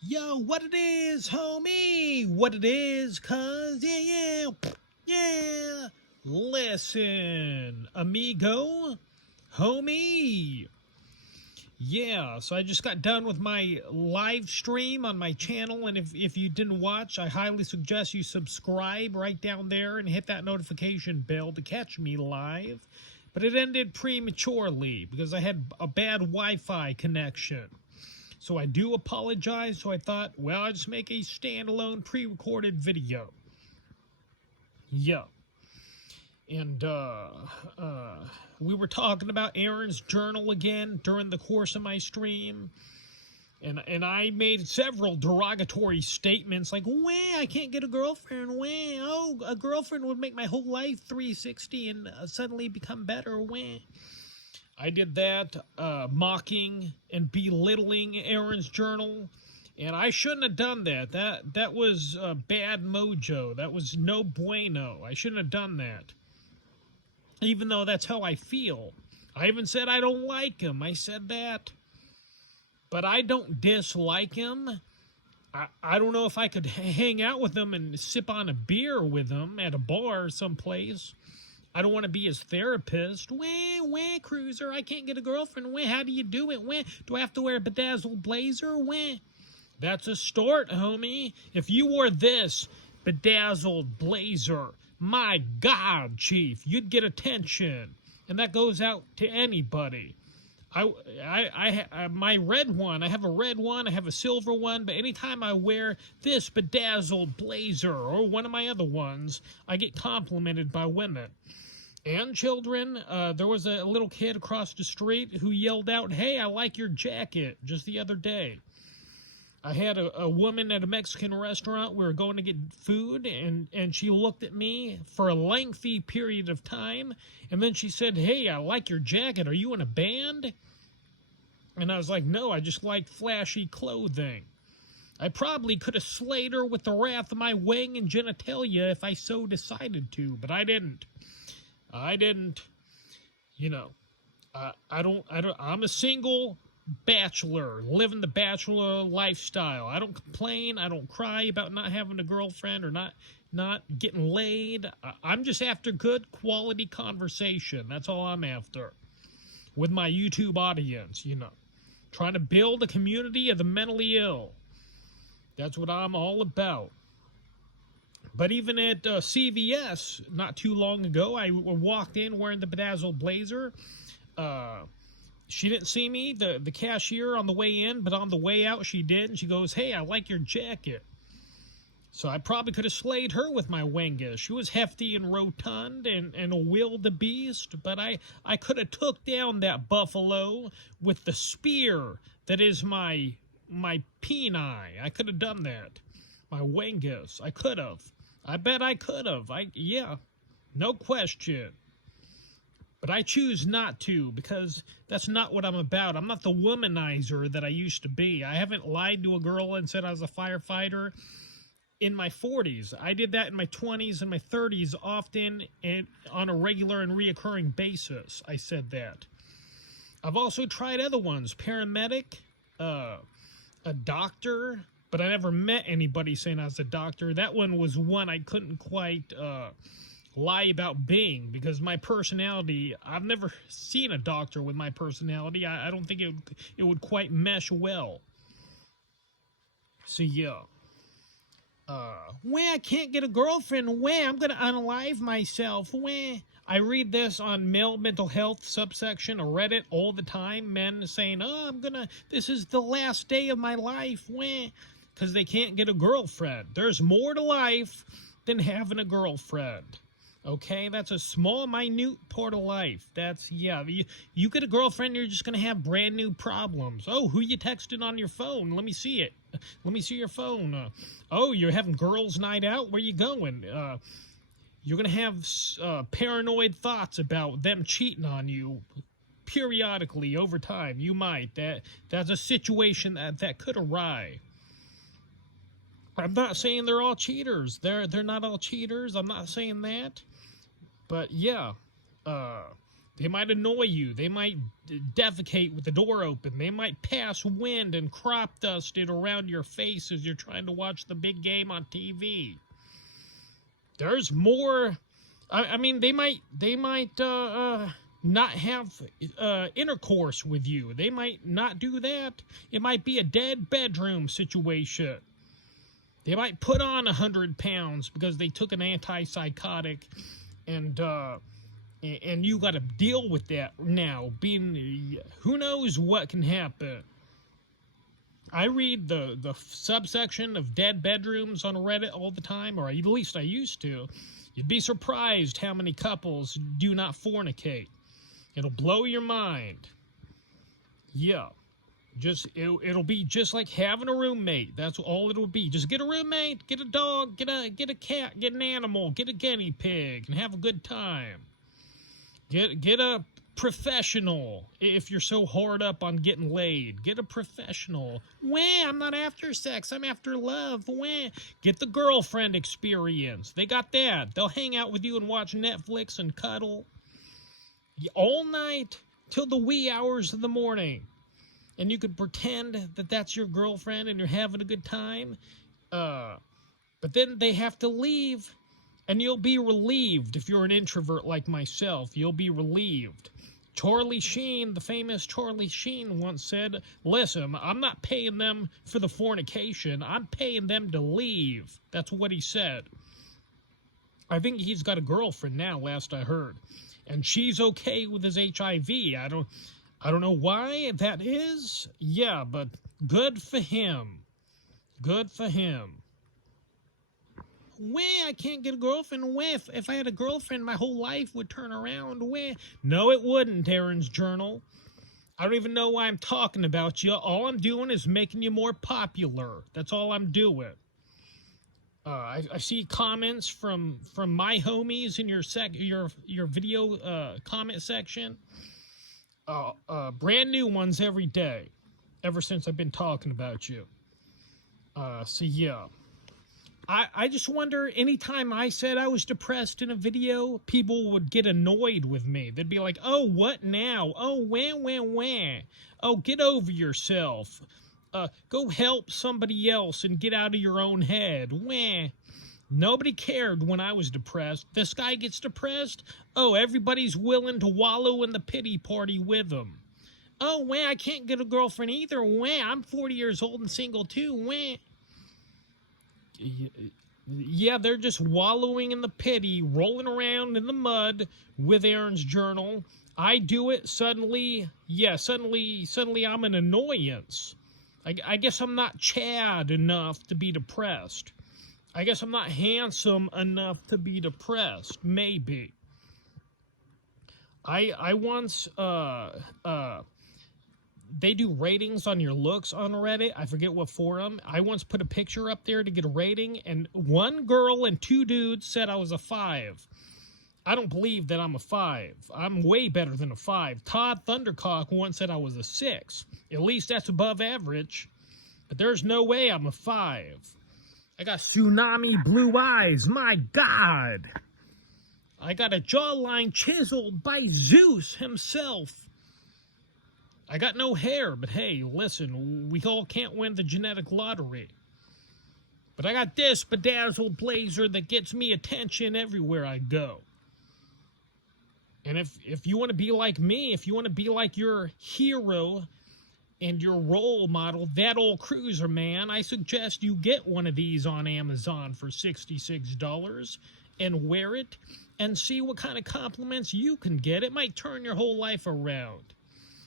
Yo, what it is, homie? What it is, cuz, yeah. Listen, amigo, homie. Yeah, so I just got done with my live stream on my channel, and if you didn't watch, I highly suggest you subscribe right down there and hit that notification bell to catch me live. But it ended prematurely because I had a bad Wi-Fi connection. So I do apologize. So I thought, well, I'll just make a standalone pre-recorded video. Yeah. And we were talking about Aaron's journal again during the course of my stream. And I made several derogatory statements like, wah, I can't get a girlfriend, wah, oh, a girlfriend would make my whole life 360 and suddenly become better, wah. I did that, mocking and belittling Aaron's journal, and I shouldn't have done that. That was bad mojo. That was no bueno. I shouldn't have done that, even though that's how I feel. I even said I don't like him. I said that, but I don't dislike him. I don't know if I could hang out with him and sip on a beer with him at a bar someplace. I don't want to be his therapist. Wah, Cruiser, I can't get a girlfriend. Wah, how do you do it? Wah, do I have to wear a bedazzled blazer? Wah. That's a start, homie. If you wore this bedazzled blazer, my God, Chief, you'd get attention. And that goes out to anybody. My red one, I have a red one, I have a silver one, but anytime I wear this bedazzled blazer or one of my other ones, I get complimented by women. And children. There was a little kid across the street who yelled out, hey, I like your jacket, just the other day. I had a woman at a Mexican restaurant. We were going to get food, and she looked at me for a lengthy period of time, and then she said, hey, I like your jacket. Are you in a band? And I was like, no, I just like flashy clothing. I probably could have slayed her with the wrath of my wang and genitalia if I so decided to, but I didn't. You know, I'm a single bachelor, living the bachelor lifestyle. I don't complain. I don't cry about not having a girlfriend or not getting laid. I'm just after good quality conversation. That's all I'm after with my YouTube audience, trying to build a community of the mentally ill. That's what I'm all about. But even at CVS, not too long ago, I walked in wearing the bedazzled blazer. She didn't see me, the cashier, on the way in, but on the way out she did, and she goes, hey, I like your jacket. So I probably could have slayed her with my wangus. She was hefty and rotund and a wildebeest, but I could have took down that buffalo with the spear that is my peni. I could have done that. My wangus. I could have. I bet I could have. Yeah, no question. But I choose not to because that's not what I'm about. I'm not the womanizer that I used to be. I haven't lied to a girl and said I was a firefighter in my 40s. I did that in my 20s and my 30s often and on a regular and reoccurring basis. I said that. I've also tried other ones. Paramedic, a doctor, but I never met anybody saying I was a doctor. That one was one I couldn't quite lie about being because my personality, I've never seen a doctor with my personality. I don't think it would quite mesh well. So yeah. I can't get a girlfriend. I'm going to unalive myself. I read this on male mental health subsection of Reddit all the time. Men saying, this is the last day of my life. Because they can't get a girlfriend. There's more to life than having a girlfriend. Okay, that's a small, minute part of life. You get a girlfriend, you're just going to have brand new problems. Oh, who you texting on your phone? Let me see it. Let me see your phone. You're having girls' night out? Where you going? You're going to have paranoid thoughts about them cheating on you periodically over time. You might. That's a situation that could arise. I'm not saying they're all cheaters. They're not all cheaters. I'm not saying that. But yeah, They might annoy you. They might defecate with the door open. They might pass wind and crop dust it around your face as you're trying to watch the big game on TV. There's more. I mean, they might not have intercourse with you. They might not do that. It might be a dead bedroom situation. They might put on 100 pounds because they took an antipsychotic, and you got to deal with that now. Who knows what can happen? I read the subsection of dead bedrooms on Reddit all the time, or at least I used to. You'd be surprised how many couples do not fornicate. It'll blow your mind. Yeah. It'll be just like having a roommate. That's all it'll be. Just get a roommate, get a dog, get a cat, get an animal, get a guinea pig, and have a good time. Get a professional if you're so hard up on getting laid. Get a professional. I'm not after sex. I'm after love. Get the girlfriend experience. They got that. They'll hang out with you and watch Netflix and cuddle all night till the wee hours of the morning. And you could pretend that that's your girlfriend and you're having a good time. But then they have to leave, and you'll be relieved. If you're an introvert like myself, you'll be relieved. Charlie Sheen, the famous Charlie Sheen, once said, listen, I'm not paying them for the fornication. I'm paying them to leave. That's what he said. I think he's got a girlfriend now, last I heard. And she's okay with his HIV. I don't know why that is. Yeah, but good for him. Good for him. I can't get a girlfriend. If I had a girlfriend, my whole life would turn around. No, it wouldn't, Aaron's Journal. I don't even know why I'm talking about you. All I'm doing is making you more popular. That's all I'm doing. I see comments from my homies in your video comment section. Brand new ones every day, ever since I've been talking about you. So yeah. I just wonder, anytime I said I was depressed in a video, people would get annoyed with me. They'd be like, oh, what now? Oh, wah. Oh, get over yourself. Go help somebody else and get out of your own head. Nobody cared when I was depressed. This guy gets depressed. Oh, everybody's willing to wallow in the pity party with him. Oh, I can't get a girlfriend either. I'm 40 years old and single too. Yeah, they're just wallowing in the pity, rolling around in the mud with Aaron's Journal. I do it, suddenly I'm an annoyance. I guess I'm not Chad enough to be depressed. I guess I'm not handsome enough to be depressed. Maybe. I once, they do ratings on your looks on Reddit. I forget what forum. I once put a picture up there to get a rating, and one girl and two dudes said I was a 5. I don't believe that I'm a 5. I'm way better than a 5. Todd Thundercock once said I was a 6. At least that's above average. But there's no way I'm a 5. I got tsunami blue eyes. My God. I got a jawline chiseled by Zeus himself. I got no hair, but hey, listen, we all can't win the genetic lottery. But I got this bedazzled blazer that gets me attention everywhere I go. And if you want to be like me, if you want to be like your hero and your role model, that Ole Cruiser Man, I suggest you get one of these on Amazon for $66 and wear it and see what kind of compliments you can get. It might turn your whole life around.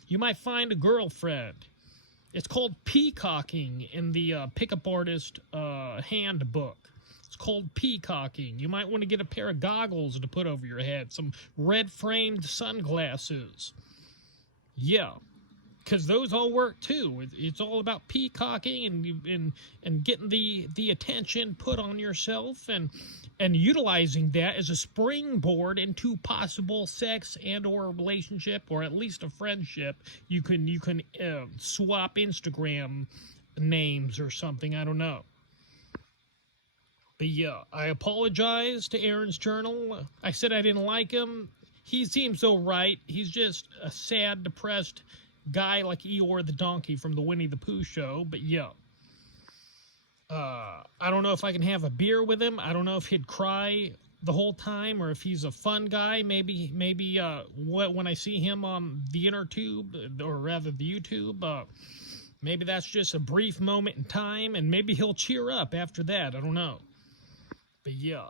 You might find a girlfriend. It's called peacocking in the pickup artist handbook. It's called peacocking. You might want to get a pair of goggles to put over your head, some red-framed sunglasses. Yeah, because those all work too. It's all about peacocking and getting the attention put on yourself and utilizing that as a springboard into possible sex and or a relationship, or at least a friendship. You can swap Instagram names or something. I don't know. But yeah, I apologize to Aaron's Journal. I said I didn't like him. he seems all right. He's just a sad, depressed guy like Eeyore the donkey from the Winnie the Pooh show. But yeah, I don't know if I can have a beer with him. I don't know if he'd cry the whole time, or if he's a fun guy. Maybe when I see him on the inner tube, or rather the YouTube, maybe that's just a brief moment in time, and maybe he'll cheer up after that. I don't know. But yeah.